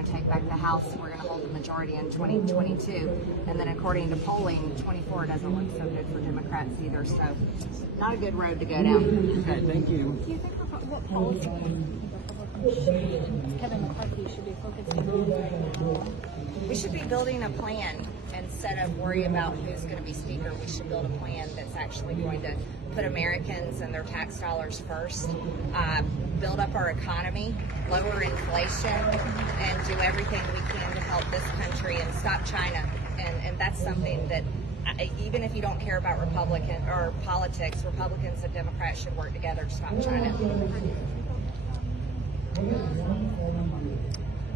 going to take back the House. We're going to hold the majority in 2022. And then according to polling, 24 doesn't look so good for Democrats either. So not a good road to go down. Okay, thank you. Do you think what policy Kevin McCarthy should be focused on right now? We should be building a plan instead of worry about who's going to be speaker. We should build a plan that's actually going to put Americans and their tax dollars first, build up our economy, lower inflation, and do everything we can to help this country and stop China. And that's something that even if you don't care about Republican or politics, Republicans and Democrats should work together to stop China.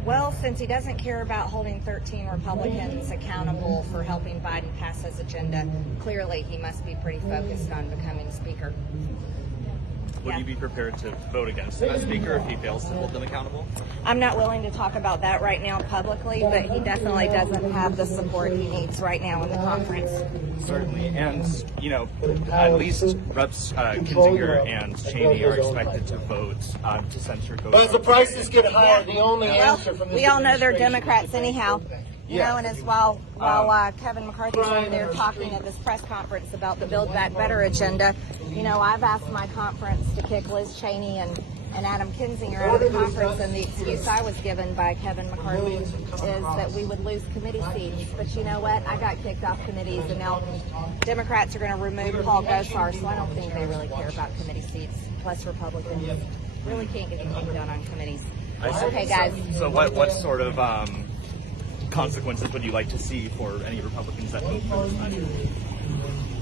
Well, since he doesn't care about holding 13 Republicans accountable for helping Biden pass his agenda, clearly he must be pretty focused on becoming Speaker. Would you be prepared to vote against him as Speaker if he fails to hold them accountable? I'm not willing to talk about that right now publicly, but he definitely doesn't have the support he needs right now in the conference. Certainly. And, you know, at least Reps Kinzinger and Cheney are expected to vote to censure Gosar. But as the prices get higher, the only answer from this we all know they're administration Democrats is anyhow. You know, and as while Kevin McCarthy's over there talking at this press conference about the Build Back Better agenda, you know, I've asked my conference to kick Liz Cheney and Adam Kinzinger out of the conference, and the excuse I was given by Kevin McCarthy is that we would lose committee seats. But you know what? I got kicked off committees, and now Democrats are going to remove Paul Gosar, so I don't think they really care about committee seats. Plus, Republicans really can't get anything done on committees. Okay, guys. So what sort of consequences would you like to see for any Republicans that vote for this measure?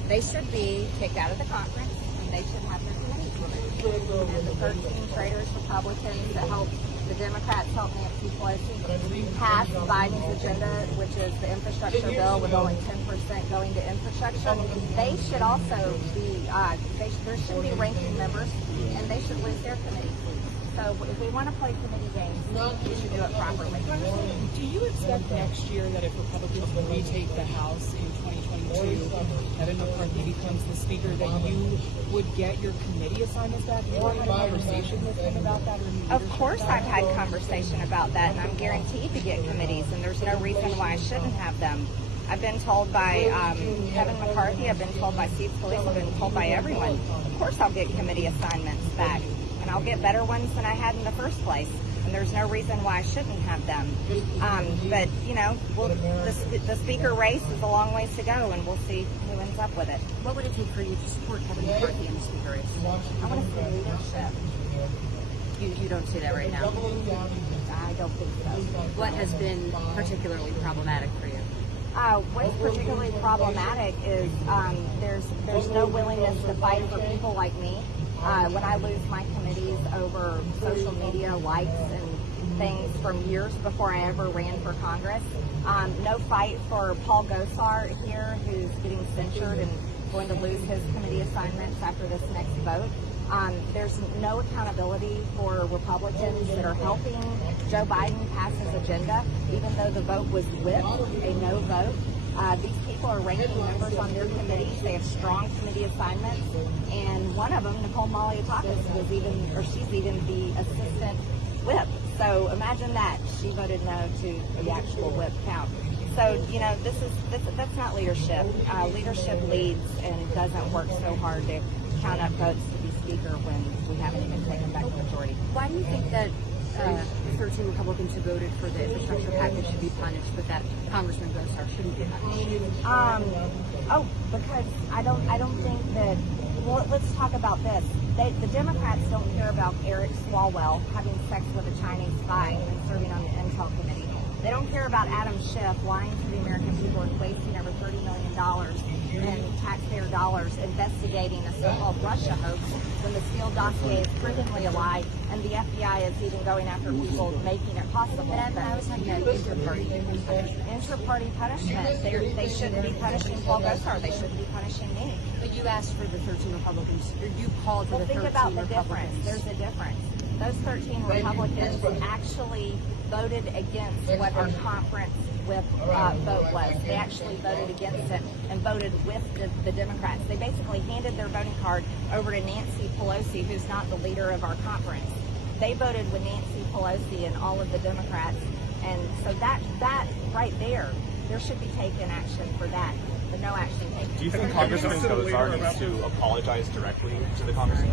They should be kicked out of the conference, and they should have their committees removed. And the 13 traitors Republicans that helped the Democrats help Nancy Pelosi pass Biden's agenda, which is the infrastructure bill with only 10% going to infrastructure, they should also be, there should be ranking members, and they should lose their committee seats. So if we want to play committee games, we should do it properly. Do you expect next year that if Republicans retake the House in 2022, Kevin McCarthy becomes the Speaker, that you would get your committee assignments back? Have you had a conversation with him about that? Of course I've had conversation about that, and I'm guaranteed to get committees, and there's no reason why I shouldn't have them. I've been told by Kevin McCarthy, I've been told by Steve Scalise, I've been told by everyone. Of course I'll get committee assignments back, and I'll get better ones than I had in the first place. And there's no reason why I shouldn't have them. But, you know, the Speaker race is a long ways to go, and we'll see who ends up with it. What would it take for you to support Kevin McCarthy in the Speaker race? I want to see leadership. You don't see that right now? I don't think so. What has been particularly problematic for you? What's particularly problematic is there's no willingness to fight for people like me. When I lose my committees over social media likes and things from years before I ever ran for Congress. No fight for Paul Gosar here, who's getting censured and going to lose his committee assignments after this next vote. There's no accountability for Republicans that are helping Joe Biden pass his agenda, even though the vote was whipped, a no vote. These people are ranking members on their committees. They have strong committee assignments, and one of them, Nicole Maliotakis, she's even the assistant whip. So imagine that she voted no to the actual whip count. So you know, that's not leadership. Leadership leads and doesn't work so hard to count up votes to be Speaker when we haven't even taken back the majority. Why do you think that 13 Republicans who voted for the infrastructure package should be punished, but that Congressman Gosar shouldn't be punished? Because I don't think that. Well, let's talk about this. The Democrats don't care about Eric Swalwell having sex with a Chinese spy and serving on the Intel Committee. They don't care about Adam Schiff lying to the American people and wasting over $30 million in taxpayer dollars investigating a so-called Russia hoax when the Steele dossier is provenly a lie, and the FBI is even going after people making it possible. But I was talking about inter-party punishment. Inter-party punishment. They shouldn't be punishing Paul Gosar. They shouldn't be punishing me. But you asked for the 13 Republicans, or you called for the 13 think about the Republicans. difference. There's a difference. Those 13 Republicans actually voted against what our conference whip vote was. They actually voted against it and voted with the Democrats. They basically handed their voting card over to Nancy Pelosi, who's not the leader of our conference. They voted with Nancy Pelosi and all of the Democrats And so that right there should be taken action for that, but no action taken. Do you think Congressman Gosar needs to apologize directly to the congressman?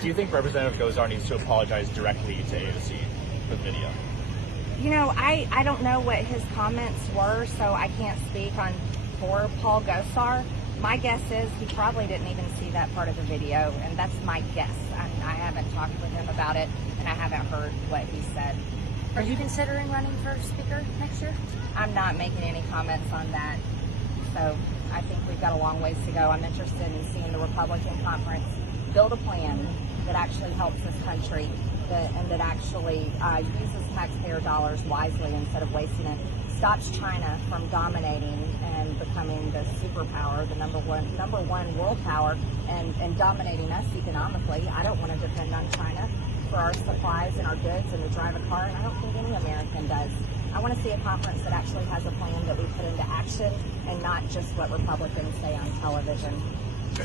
Do you think Representative Gosar needs to apologize directly to AOC for the video? You know, I don't know what his comments were, so I can't speak on for Paul Gosar. My guess is he probably didn't even see that part of the video, and that's my guess. I haven't talked with him about it, and I haven't heard what he said. Are you considering running for speaker next year? I'm not making any comments on that, so I think we've got a long ways to go. I'm interested in seeing the Republican conference build a plan that actually helps this country and that actually uses taxpayer dollars wisely instead of wasting it, stops China from dominating and becoming the superpower, the number one world power, and dominating us economically. I don't want to depend on China for our supplies and our goods and to drive a car, and I don't think any American does. I want to see a conference that actually has a plan that we put into action and not just what Republicans say on television. So,